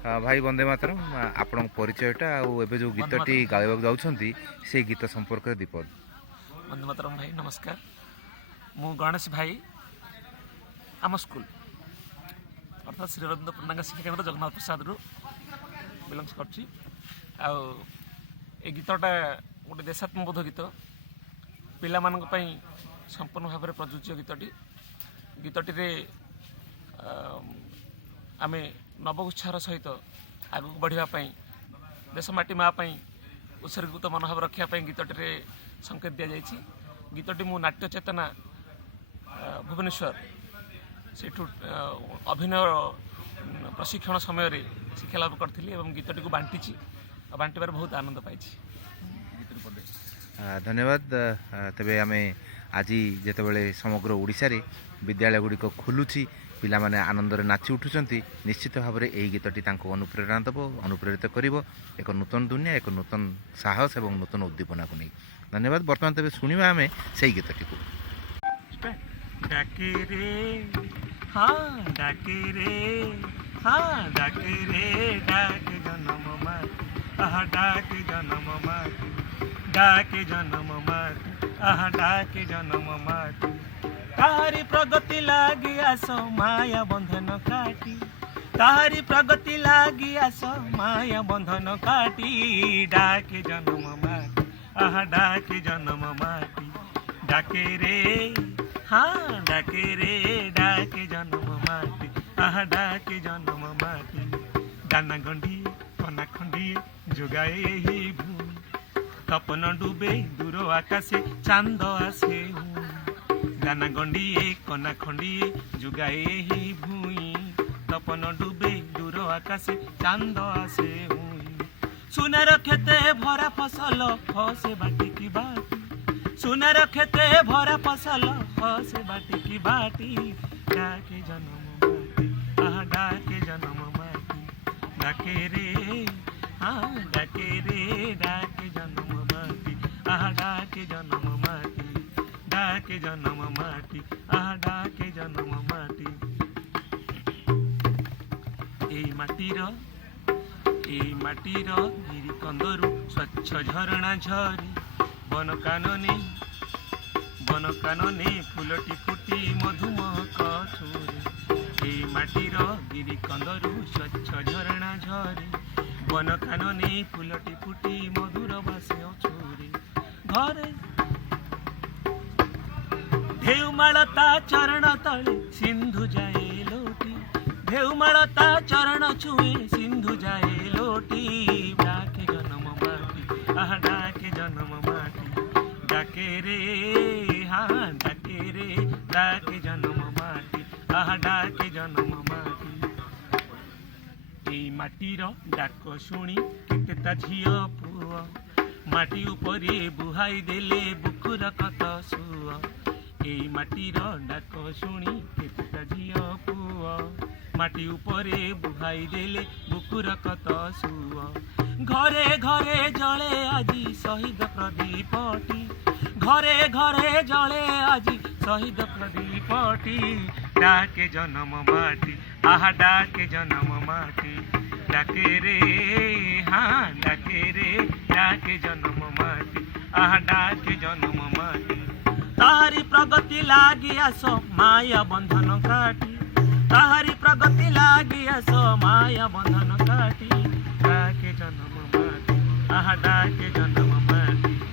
भाई वंदे मातरम आपण परिचयटा आबे जो गीतटी गाइबा जाउछंती से गीत संपर्क दीपद। वंदे मातरम भाई नमस्कार। मु गणेश भाई आम स्कूल अर्थात श्री अरविंद पूर्णांग शिक्षा केन्द्र जगन्नाथ प्रसाद रु बिलंग्स करछि। ए गीतटा गोटे देशात्मबोध गीत पिला मानक पई संपूर्ण भाव में प्रযোज्य गीतटी रे आमे नव उत्साह सहित आगू बढ़ापी देश माटी माँ उत्सर्गीकृत मनोभाव रखापी गीतटी रे संकेत दि जाइए। गीतटी मु नाट्य चेतना भुवनेश्वर से अभिनय प्रशिक्षण समय शिक्षा लाभ करी और गीतटी को बांटी बांटबार बहुत आनंद पाई। धन्यवाद। तेबे आमे आज जितेबाला समग्र ओडिशा रे विद्यालय गुड़िक खुलुची पिला माने आनंद रे नाची उठुचंती निश्चित भाव में यही गीतटी अनुप्रेरणा दब अनुप्रेरित करिवो एक नूतन दुनिया एक नूतन साहस और नूतन उद्दीपना को नहीं। धन्यवाद। बर्तमान तेज शुणा आम से गीतटी को डाके रे हाँ डाके रे हाँ डाके रे डाके जन्म माटी आहा डाके जन्म माटी डाके जन्म माटी आहा डाके जन्म माटी तारी प्रगति लागी आस माया बंधन काटी तारी प्रगति लागी आस माया बंधन काटी डाके जन्म माटी आहा डाके जन्म माटी डाके रे हाँ डाके रे डाके जन्म माटी आहा डाके जन्म माटी दाना गंडी कना खंडी जोगाए ही भूमि तपन डूबे दूर आकाशे चांद आसे दाना गंडिए कना खंडिए जुगाए ही भूई तपन डूबे दूर आकाशे चांद आसे हुई सुनार खेते भरा फसल हसे बाटी की बाटी सुनार खेते भरा फसल हसे बाटी की बाटी डाके जन्म माटी आहा डाके जन्म माटी डाके रे हाँ डाके रे डाके जन्म माटी आहा डाके जन्म माटी डाके जन्म माटी आहा डाके जन्म माटी एई माटीर गिरी कंदरू स्वच्छ झरणा झरी बन कानने फुलटी फुटी मधुमहक छुरी एई माटीर गिरी कंदरू स्वच्छ झरणा झरी बन कानने फुलटी फुटी मधुर बासे छुरी घरे ढेउमाळता चरण तले सिंधु जाए लोटी ढेउमाळता चरण छुए सिंधु जाए लोटी डाके जन्म माटी आहा डाके जन्म माटी डाके रे हाँ डाके रे डाके जन्म माटी आहा डाके जन्म माटी एई माटीर डाक शुणी केतेता झियो पुआ माटी उपरे बुहाई देले बुकुर कत सुआ एई माटीर डाक शुणी केतेटा झियो पुआ माटी उपरे बुहाई देले बुकुर कत सुआ घरे घरे जले आजी शहीद प्रदीपटी घरे घरे जले आजी शहीद प्रदीपटी डाके जन्म माटी आहा डाके जन्म माटी डाके रे हाँ डाके रे डाके जन्म माटी आहा डाके जन्म माटी ताहारी प्रगति लागी आस माया बंधन काटी ताहारी प्रगति लागी आस माया बंधन काटी डाके जन्म माटी आहा डाके जन्म